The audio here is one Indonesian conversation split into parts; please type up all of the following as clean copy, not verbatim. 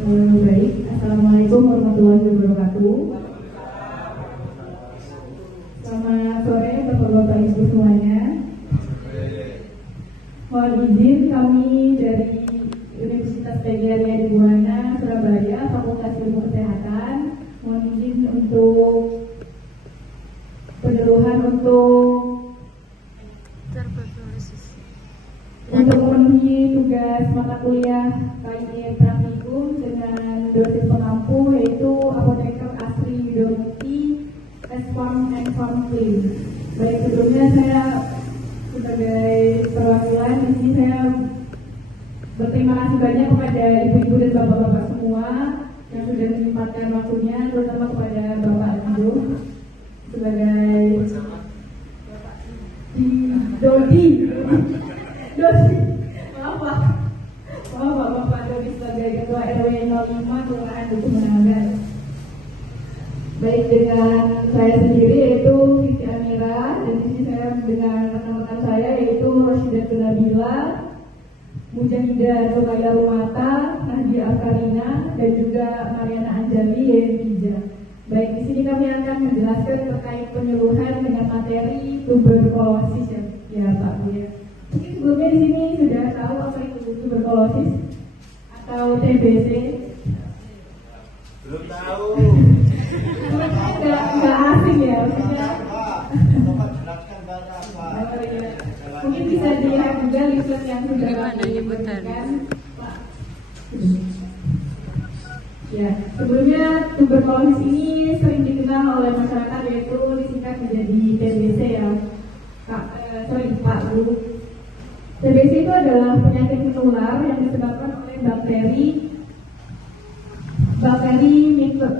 Baik, Assalamualaikum warahmatullahi wabarakatuh. Selamat sore Bapak-Bapak Ibu semuanya. Mohon izin kami dari Universitas PGRI Adi Buwana, Surabaya, Fakultas Ilmu Kesehatan. Mohon izin untuk penyuluhan untuk memenuhi tugas mata kuliah KIE Praktikum dengan dosen pengampu yaitu Apoteker Asri Widomukti S1 and Farm Clean. Baik, sebelumnya saya sebagai perwakilan di sini saya berterima kasih banyak kepada ibu-ibu dan bapak-bapak semua yang sudah menyempatkan waktunya, terutama kepada Bapak Ando sebagai Dodi, maaf Bapak Dodi sebagai Ketua RW 05 Kelurahan Duku Menanggan. Baik, dengan saya sendiri yaitu Siti Amira, dan di sini saya dengan rekan-rekan saya yaitu Roshidatul Nabila, Mujahidah Suraya Rumata, Nahdia Afkarina, dan juga Mariana Anjali Yenija. Baik, di sini kami akan menjelaskan terkait penyuluhan dengan materi tuberkulosis ya Pak Bu ya. Mungkin sebelumnya di sini sudah tahu apa itu tuberkulosis atau TBC? Belum tahu. Nggak asing ya maksudnya. Bapak jelaskan bahasa apa? Mungkin bisa dilihat juga leaflet yang sudah diberikan. Ya, sebelumnya tuberkulosis ini sering dikenal oleh masyarakat yaitu disingkat menjadi TBC ya, Pak Bu. TBC itu adalah penyakit menular yang disebabkan oleh bakteri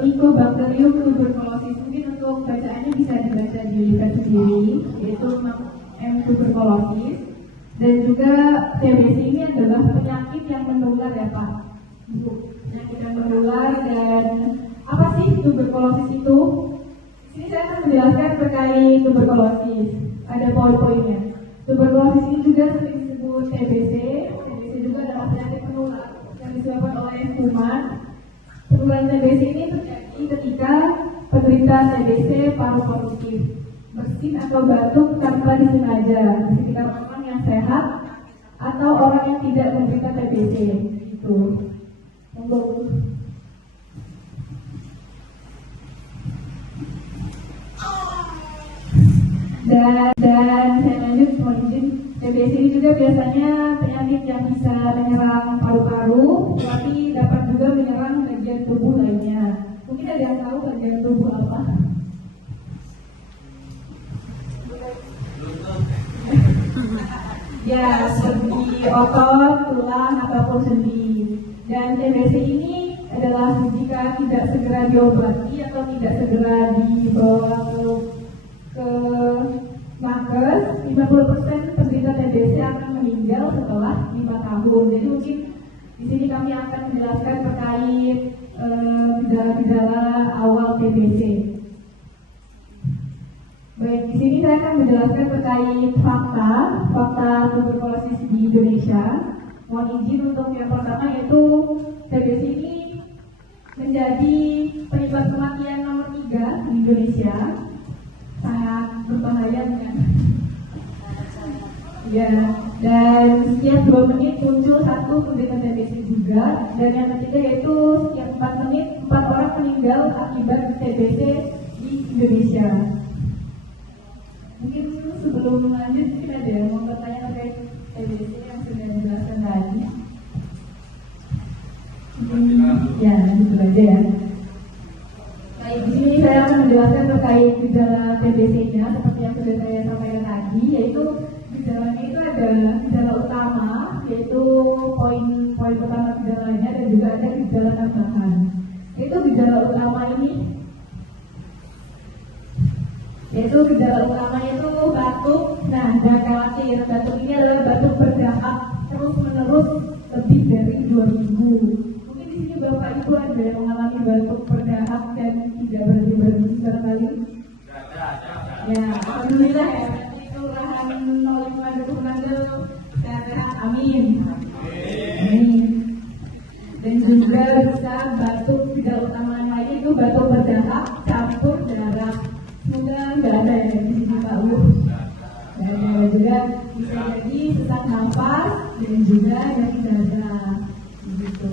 Mycobacterium tuberculosis. Mungkin untuk bacaannya bisa dibaca di leaflet sendiri, yaitu M tuberculosis. Dan juga TBC ini adalah penyakit yang menular ya Pak Bu. Penyakit yang menular. Dan apa sih tuberkulosis itu? Sini saya akan menjelaskan terkait tuberkulosis. Ada poin-poinnya. Tuberkulosis ini juga sering disebut TBC. TBC juga adalah penyakit menular yang disebabkan oleh kuman. Penularan TBC ini terjadi ketika penderita TBC paru positif, bersin atau batuk tanpa disengaja di sekitar orang yang sehat atau orang yang tidak menderita TBC. Itu. Dan saya lanjut, mohon izin. TBC ini juga biasanya penyakit yang bisa menyerang paru-paru, tapi dapat juga menyerang bagian tubuh lainnya. Mungkin ada yang tahu bagian tubuh apa? Ya, seperti otot, tulang, ataupun sendi. Dan TBC ini adalah jika tidak segera diobati atau tidak segera dibawa ke nakes, 50% penderita TBC akan meninggal setelah 5 tahun. Jadi mungkin di sini kami akan menjelaskan terkait gejala-gejala awal TBC. Baik, di sini saya akan menjelaskan terkait fakta tuberkulosis di Indonesia. Mohon izin untuk yang pertama yaitu TBC ini menjadi penyebab kematian nomor 3 di Indonesia. Sangat berbahaya kan? Ya, dan setiap 2 menit muncul satu penderita TBC juga. Dan yang ketiga yaitu setiap 4 menit 4 orang meninggal akibat TBC di Indonesia. Mungkin sebelum lanjut mungkin ada yang mau bertanya terkait TBC yang sudah dijelaskan tadi. Ya, gitu aja ya. Baik, di sini saya akan menjelaskan terkait gejala TBC-nya seperti yang sudah saya sampaikan tadi, yaitu gejalanya itu ada gejala utama, yaitu poin pertama gejalanya, dan juga ada gejala tambahan. Yaitu gejala utama itu batuk. Nah, jangan khawatir, batuk ini adalah batuk berdahak terus menerus lebih dari 2 minggu. Mungkin di sini Bapak Ibu ada yang mengalami batuk berdahak dan tidak berhenti barangkali? Ya, alhamdulillah ya. Kelurahan 05 Duku Menanggal sehat-sehat, amin. Dan juga bisa batuk gejala utama yang lain itu batuk berdahak campur darah. Semoga nggak ada ya di sini Pak Bu. Dan juga bisa jadi sesak nafas dan juga nyeri dada gitu.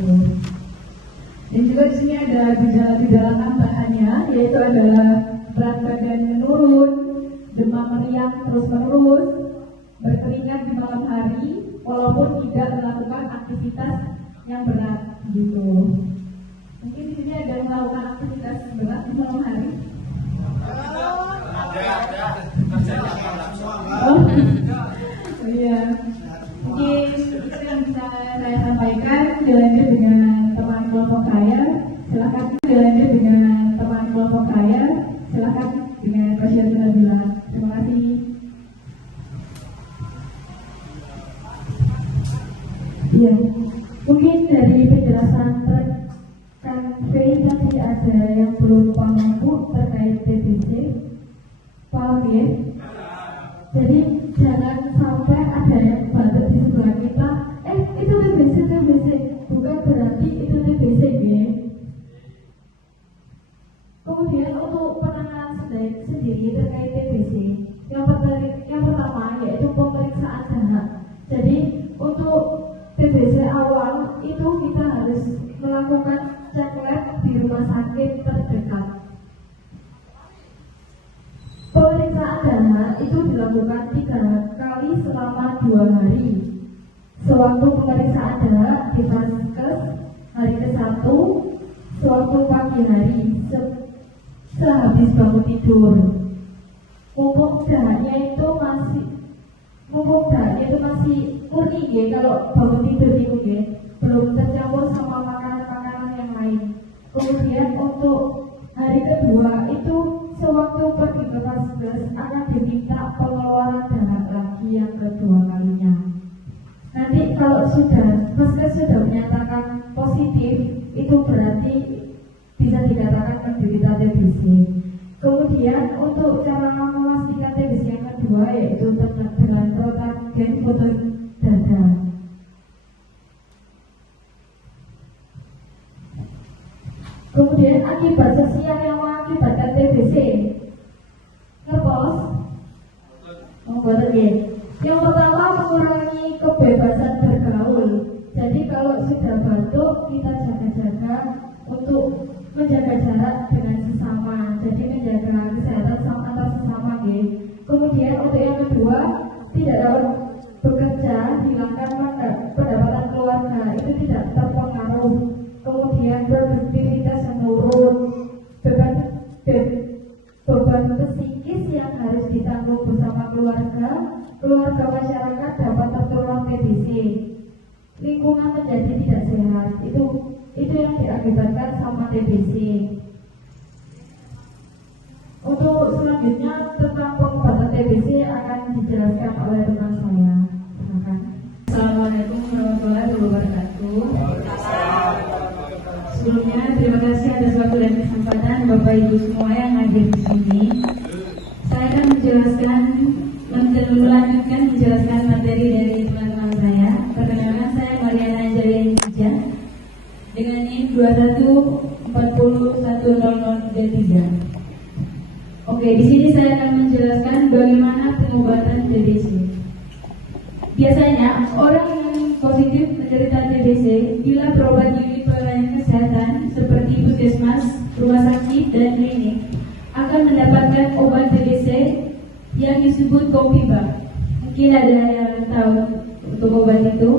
Dan juga di sini ada gejala-gejala tambahannya, yaitu adalah berat badan menurun, demam meriang terus-menerus, berkeringat di malam hari, walaupun tidak melakukan aktivitas yang berat gitu. Mungkin di sini ada yang melakukan aktivitas berat di malam hari. Oh, iya. Mungkin itu yang bisa saya sampaikan. Dilanjut dengan teman kelompok saya. Silakan dilanjut dengan teman kelompok saya. Silakan dengan Pasien Nabila. Terima kasih. Iya, mungkin dari penjelasan rekan V tadi ada yang belum paham Bu terkait TBC. Paham ya? Jadi jangan sampai ada yang batuk di sebelah kita. Itu TBC, bukan berarti itu TBC ya. Kemudian untuk penanganan sendiri terkait TBC, yang pertama yaitu pemeriksaan dahak. Jadi untuk TBC awal itu kita harus melakukan cek lab di rumah sakit terdekat. Pemeriksaan dahak itu dilakukan 3 kali selama 2 hari. Sewaktu pemeriksaan dahak di vaskes hari ke-1, sewaktu pagi hari sehabis bangun tidur. Mumpung dahaknya itu masih murni ya, kalau bangun tidur itu ya, belum tercampur sama makanan-makanan yang lain. Kemudian untuk hari kedua itu sewaktu pergi ke vaskes akan diminta pengeluaran dahak lagi yang kedua kalinya. Nanti kalau vaskes sudah menyatakan positif, itu berarti bisa dikatakan menderita TBC. Kemudian untuk cara memastikan TBC yang kedua yaitu dengan rotagen foto dada. Kemudian akibat sosial yang mengakibatkan TBC, ngerpos, yang pertama mengurangi kebebasan bergaul. Jadi kalau sudah batuk kita jaga-jaga untuk menjaga jarak dengan sesama. Jadi menjaga kesehatan antar sesama ya. Kemudian untuk yang kedua, tidak dapat bekerja, hilangkan pendapatan keluarga, itu tidak terpengaruh. Kemudian produktivitas menurun, beban psikis yang harus ditanggung bersama keluarga masyarakat dapat tertular TBC. Lingkungan menjadi tidak sehat, itu yang diakibatkan sama TBC. Untuk selanjutnya tentang pengobatan TBC akan dijelaskan oleh rekan saya. Silakan. Assalamualaikum warahmatullahi wabarakatuh. Sebelumnya terima kasih atas waktu dan kesempatan Bapak Ibu semua yang hadir di sini. Saya akan melanjutkan menjelaskan materi dari teman-teman saya. Perkenalkan, saya Mariana Anjalian Hija dengan NIM 21401003. Oke, di sini saya akan menjelaskan bagaimana pengobatan TBC. Biasanya orang yang positif menderita TBC bila berobat di unit pelayanan kesehatan seperti puskesmas, rumah sakit, dan klinik akan mendapatkan obat TBC yang disebut Compiba. Mungkin ada yang tahu untuk obat itu?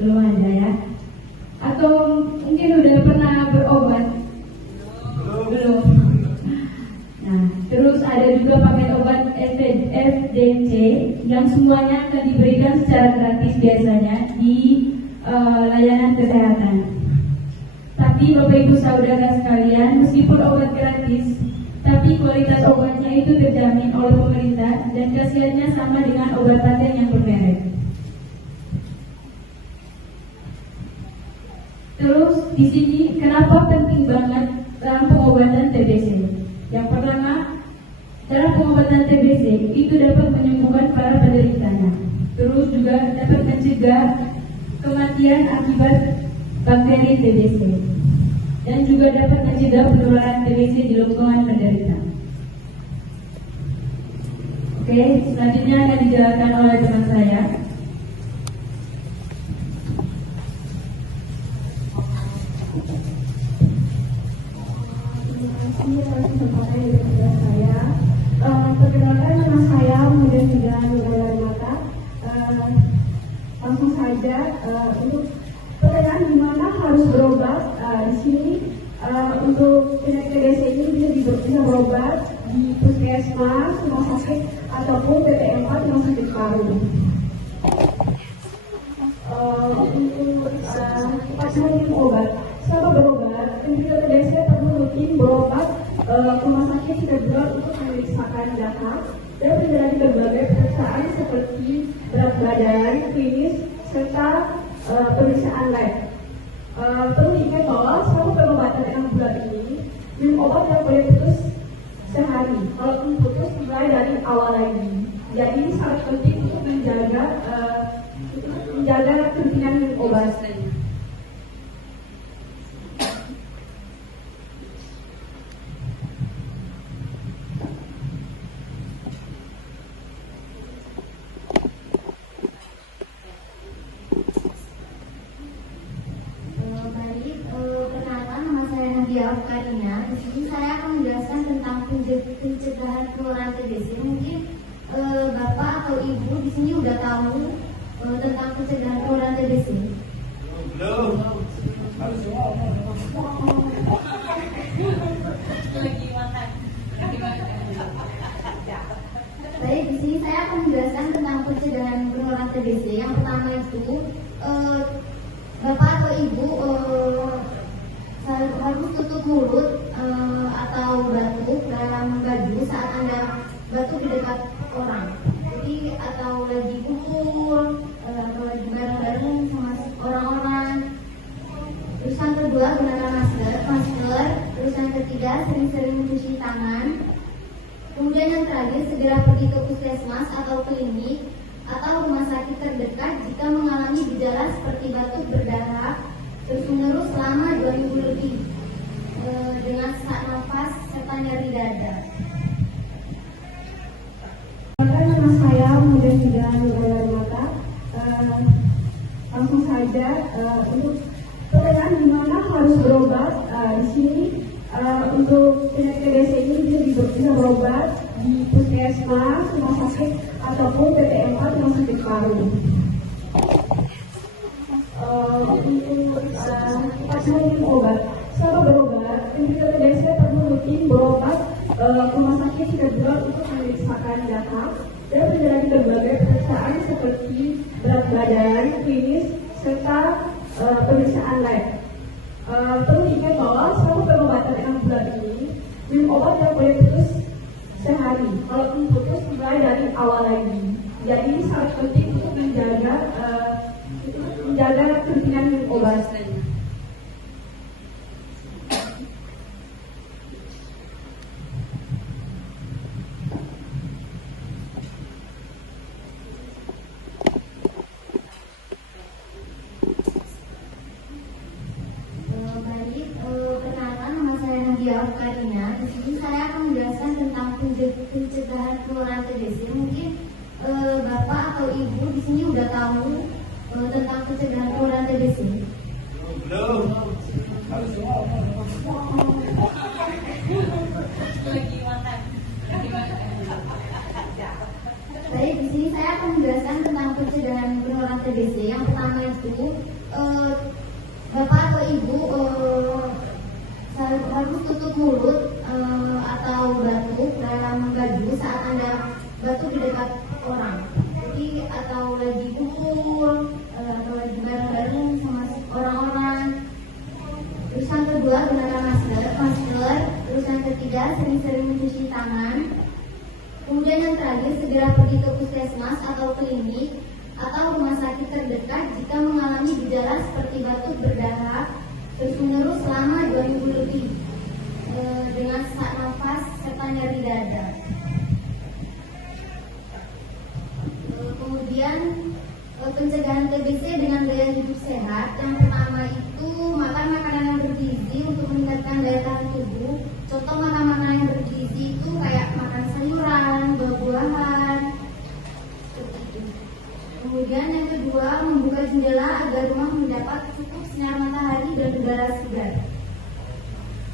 Belum ada ya? Atau mungkin udah pernah berobat? Belum. Nah, terus ada juga paket obat FDC yang semuanya akan diberikan secara gratis biasanya di layanan kesehatan. Tapi Bapak Ibu saudara sekalian, meskipun obat gratis, tapi kualitas obatnya itu terjamin oleh pemerintah dan khasiatnya sama dengan obat paten yang bermerek. Terus di sini kenapa penting banget dalam pengobatan TBC? Yang pertama, dalam pengobatan TBC itu dapat menyembuhkan para penderitanya. Terus juga dapat mencegah kematian akibat bakteri TBC. dan juga dapat mencegah penularan TBC di lingkungan penderita. Oke, selanjutnya akan dijelaskan oleh teman saya. Terima kasih atas kesempatan yang diberikan saya. Perkenalkan, nama saya Mudah-Mudahan Wulandari. Langsung saja untuk pertanyaan di mana harus berobat. Di sini untuk penyakit TBC ini bisa berobat di puskesmas, rumah sakit ataupun PT4 rumah sakit paru. Untuk pasien minum obat, selama berobat, penderita TBC perlu rutin berobat ke rumah sakit setiap bulan untuk memeriksakan data dan menjalani berbagai pemeriksaan seperti berat badan, klinis, serta pemeriksaan lab. Perlu diingat bahwa selama pengobatan 6 bulan ini, minum obat yang boleh putus sehari. Kalaupun putus, mulai dari awal lagi. Jadi ini sangat penting untuk menjaga kepentingan minum obat. Perkenalkan, nama saya Nadia Karina. Di sini saya akan menjelaskan tentang pencegahan penularan TBC. Mungkin Bapak atau Ibu di sini udah tahu tentang pencegahan penularan TBC. Belum. Baik, di sini saya akan menjelaskan tentang pencegahan penularan TBC. Yang pertama itu Bapak atau Ibu harus tutup mulut atau batuk dalam baju saat Anda batuk di dekat orang. Jadi atau lagi kumpul atau lagi bareng-bareng sama orang-orang. Terus yang kedua, gunakan masker. Terus yang ketiga, sering-sering mencuci tangan. Kemudian yang terakhir, segera pergi ke puskesmas atau klinik atau rumah sakit terdekat jika mengalami gejala seperti batuk berdarah terus-menerus selama 2 minggu lebih dengan sesak nafas serta nyeri dada. Nama saya Mudah-Mudahan Wulandari. Langsung saja untuk pertanyaan di mana harus berobat. Di sini untuk penyakit TBC ini bisa berobat di puskesmas, rumah sakit ataupun PT4 rumah sakit paru. Untuk pasien minum obat, selama berobat, penderita TBC perlu rutin berobat ke rumah sakit setiap bulan untuk memeriksakan data dan menjalani berbagai pemeriksaan seperti berat badan, klinis, serta pemeriksaan lab. Perlu diingat bahwa selama pengobatan 6 bulan ini, minum obat yang boleh putus sehari. Kalaupun putus, mulai dari awal lagi. Jadi ini sangat penting untuk menjaga kepentingan minum obat. Perkenalkan, nama saya Nadia Karina. Di sini saya akan menjelaskan tentang pencegahan penularan TBC. Mungkin Bapak atau Ibu di sini udah tahu tentang pencegahan penularan TBC. Belum. Baik, di sini saya akan menjelaskan tentang pencegahan penularan TBC. Yang pertama itu Bapak atau Ibu harus tutup mulut atau batuk dalam baju saat Anda batuk di dekat orang. Jadi atau lagi kumpul atau lagi bareng-bareng sama orang-orang. Terus yang kedua, gunakan masker. Terus yang ketiga, sering-sering mencuci tangan. Kemudian yang terakhir, segera pergi ke puskesmas atau klinik atau rumah sakit terdekat jika mengalami gejala seperti batuk berdarah terus-menerus selama 2 minggu lebih dengan sesak nafas serta nyeri dada. Kemudian pencegahan TBC dengan gaya hidup sehat. Yang pertama itu makan makanan yang bergizi untuk terdapat cukup sinar matahari dan udara segar.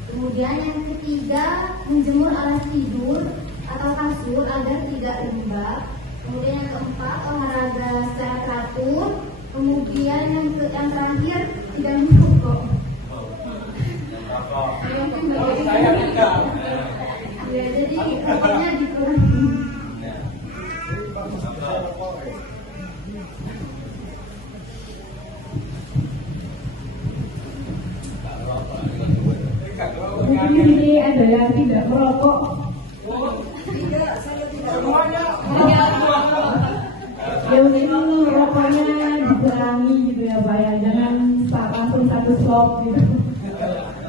Kemudian yang ketiga, menjemur alas tidur atau kasur agar tidak lembab. Kemudian yang keempat, olahraga secara teratur. Kemudian yang terakhir, tidak merokok. Ya, jadi rokoknya dikurangi. Mungkin di sini ada yang tidak merokok. Ya mungkin rokoknya dikurangi gitu ya Pak ya, jangan langsung satu slop gitu.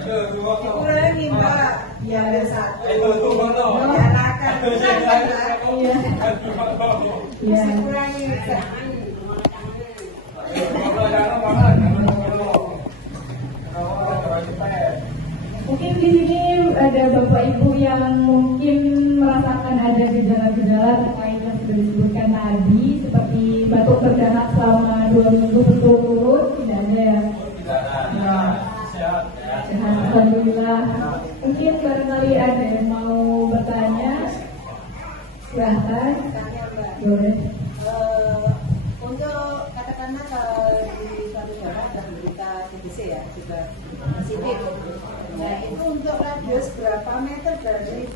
Dikurangi Mbak, ya ada satu. Diarahkan. Iya. Iya. Dikurangi. Mungkin di sini ada Bapak Ibu yang mungkin merasakan ada gejala-gejala terkait yang sudah disebutkan tadi, seperti batuk berdahak selama 2 minggu berturut-turut, tidak ada ya? Nah, sehat, alhamdulillah. Mungkin barangkali ada yang mau bertanya, silahkan. Boleh. Untuk katakanlah kalau di suatu daerah ada berita TBC ya, juga sidik. Nah itu untuk radius berapa meter dari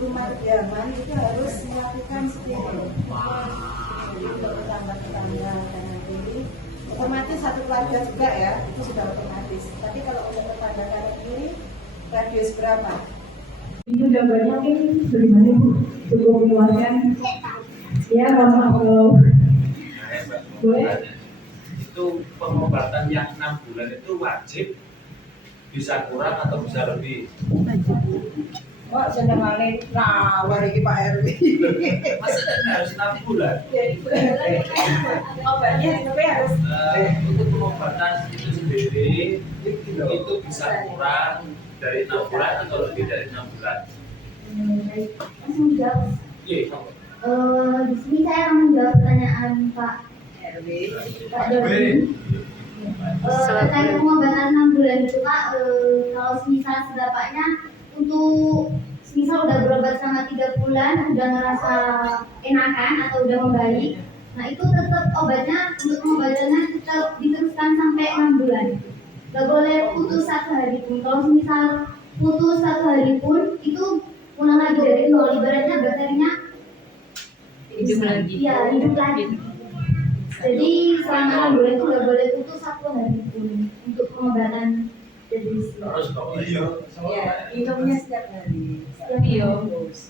rumah kediaman itu harus melakukan screening. Jadi untuk tetangga-tetangga kanan kiri, otomatis satu keluarga juga ya, itu sudah otomatis. Tapi kalau untuk tetangga kanan kiri, radius berapa? Itu jawabannya mungkin bagaimana Bu? Cukup memuaskan. Ya, mohon maaf kalau boleh. Itu pengobatan yang 6 bulan itu wajib, bisa kurang atau bisa lebih. Wah, sedang aneh nawar ini Pak RW. Maksudnya harus 6 bulan. Obatnya tapi harus Untuk pengobatan itu sendiri itu bisa kurang dari 6 bulan atau lebih dari 6 bulan. Langsung jawab. Iya. Di sini saya akan menjawab pertanyaan Pak RW. Dodi. Terkait pengobatan 6 bulan itu Pak, kalau semisal sedapatnya untuk semisal udah berobat selama 3 bulan, udah ngerasa enakan atau udah membaik, nah itu tetap obatnya untuk pengobatannya tetap diteruskan sampai 6 bulan. Gak boleh putus 1 hari pun. Kalau semisal putus 1 hari pun itu ulang lagi dari nol, ibaratnya bakterinya Hidup lagi. Iya, hidup lagi. Jadi selama 6 bulan itu nggak boleh putus 1 hari pun untuk pengobatan TBC. Terus kok Ya, minumnya setiap hari. Iya.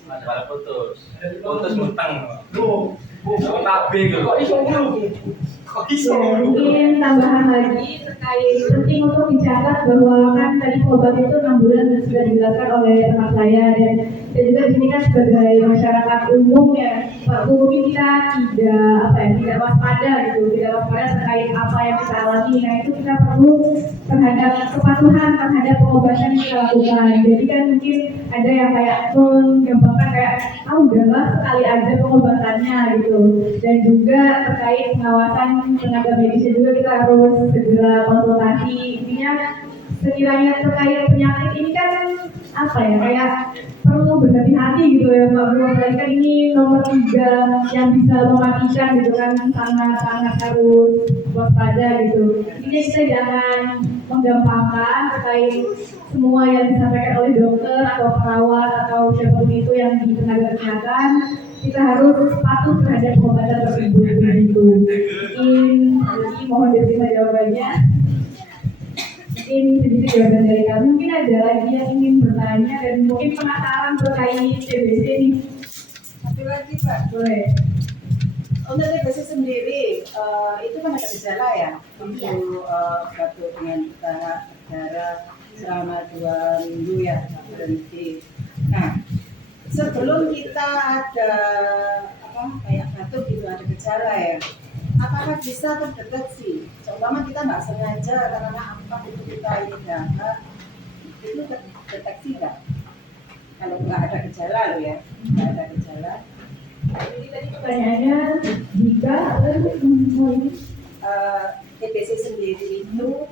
masalah putus ngutang. Nabi gitu. Ya, mungkin tambahan lagi terkait penting untuk dicatat bahwa kan tadi pengobatan itu 6 bulan sudah dijelaskan oleh teman saya, dan juga di sini kan sebagai masyarakat umum ya Pak Bu, mungkin kita tidak waspada gitu, tidak waspada terkait apa yang kita alami. Nah itu kita perlu terhadap kepatuhan terhadap pengobatan yang kita lakukan. Jadi kan mungkin ada yang kayak menggampangkan kayak udahlah sekali aja pengobatannya gitu, dan juga terkait pengawasan tenaga medisnya juga kita harus segera konsultasi. Intinya sekiranya terkait penyakit ini kan kayak perlu berhati-hati gitu ya Pak Bu. Apalagi kan ini nomor 3 yang bisa mematikan gitu kan, sangat harus waspada gitu. Intinya kita jangan menggampangkan terkait semua yang disampaikan oleh dokter atau perawat atau siapapun itu yang di tenaga kesehatan. Kita harus patuh terhadap pengobatan tersebut begitu. Mungkin mohon diterima jawabannya. Mungkin sedikit jawaban dari kami. Mungkin ada lagi yang ingin bertanya dan mungkin penasaran terkait TBC ini. Satu lagi Pak. Boleh. Untuk TBC sendiri itu kan ada gejala ya, untuk batuk dengan darah selama 2 minggu ya berhenti. Nah, sebelum kita ada kayak batuk gitu, ada gejala ya, apakah bisa terdeteksi? Seumpama kita nggak sengaja karena apa itu kita ini dahak, itu terdeteksi nggak? Kalau nggak ada gejala loh ya, nggak ada gejala. Jadi tadi pertanyaannya jika ini TBC sendiri itu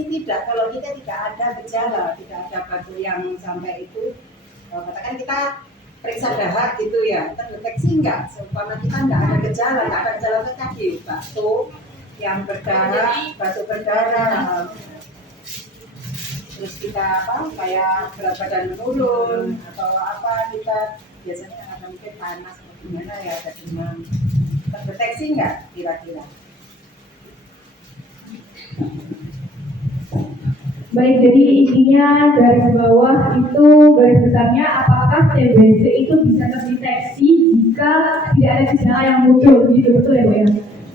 terdeteksi tidak kalau kita tidak ada gejala, tidak ada batuk yang sampai itu katakan kita periksa dahak gitu ya, terdeteksi enggak? Seumpama kita enggak ada gejala itu tadi batuk yang berdarah, batuk berdarah, terus kita kayak berat badan menurun atau apa, kita biasanya karena mungkin panas atau gimana ya, ada demam, terdeteksi enggak kira-kira? Baik, jadi intinya garis bawah itu garis besarnya apakah TBC itu bisa terdeteksi jika tidak ada gejala yang muncul, gitu betul ya Bu ya?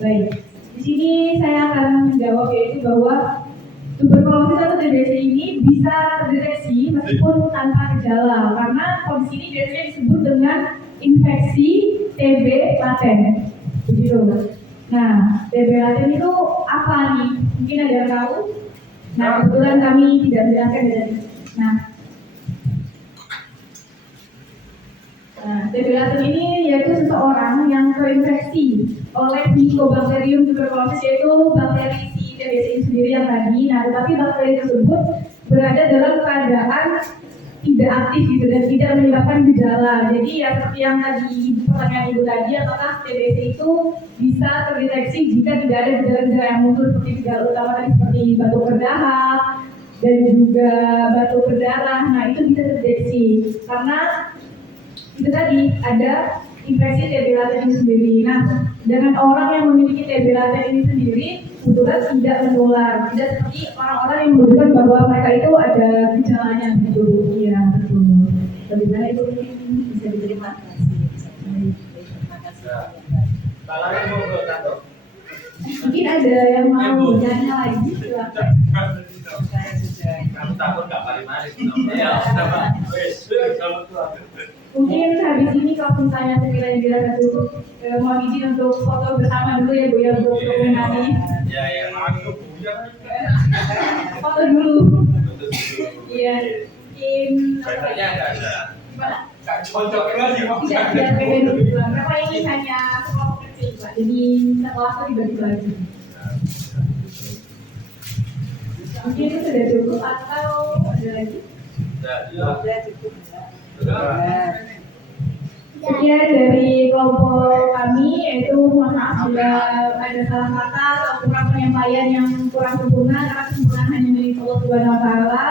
Baik, di sini saya akan menjawab yaitu bahwa tuberkulosis atau TBC ini bisa terdeteksi meskipun tanpa gejala karena kondisi ini biasanya disebut dengan infeksi TB laten, begitu. Nah, TB laten itu apa nih? Mungkin ada yang tahu? Nah, kebetulan kami tidak menjelaskan dari. TB laten ini yaitu seseorang yang terinfeksi oleh Mycobacterium tuberculosis, yaitu bakteri si TBC itu sendiri yang tadi. Nah, tetapi bakteri tersebut berada dalam keadaan tidak aktif gitu dan tidak menyebabkan gejala. Jadi ya seperti yang tadi pertanyaan Ibu tadi, apakah TBC itu bisa terdeteksi jika tidak ada gejala-gejala yang muncul seperti gejala utama tadi seperti batuk berdahak dan juga batuk berdarah. Nah, itu bisa terdeteksi karena itu tadi ada infeksi TB laten ini sendiri. Nah, dengan orang yang memiliki TB laten ini sendiri kebetulan tidak menular, tidak seperti orang-orang yang menunjukkan bahwa mereka itu ada gejalanya gitu. Iya, betul. Bagaimana itu bisa diterima? Terima kasih. Kalau yang mau ke kantor, Mungkin ada yang mau tanya lagi, silakan. Saya sudah. kamu takut nggak mari-mari? Ya, udah Pak. Wes, kalau tuh. Mungkin habis ini kalau misalnya sekiranya dirasa cukup, mohon izin untuk foto bersama dulu ya Bu ya, untuk dokumentasi. Ya, aku punya. Foto dulu. Betul. Iya. Mungkin Bannernya nggak ada. gimana? Cocok lagi Tidak PB dulu. Karena ini hanya kelompok kecil Pak, jadi setelah itu dibagi lagi. Mungkin itu sudah cukup atau ada lagi? Sudah cukup. Sekian dari kelompok kami, yaitu mohon maaf bila ada salah kata atau kurang penyampaian yang kurang sempurna, karena kesempurnaan hanya milik Allah Subhanahu wa Ta'ala.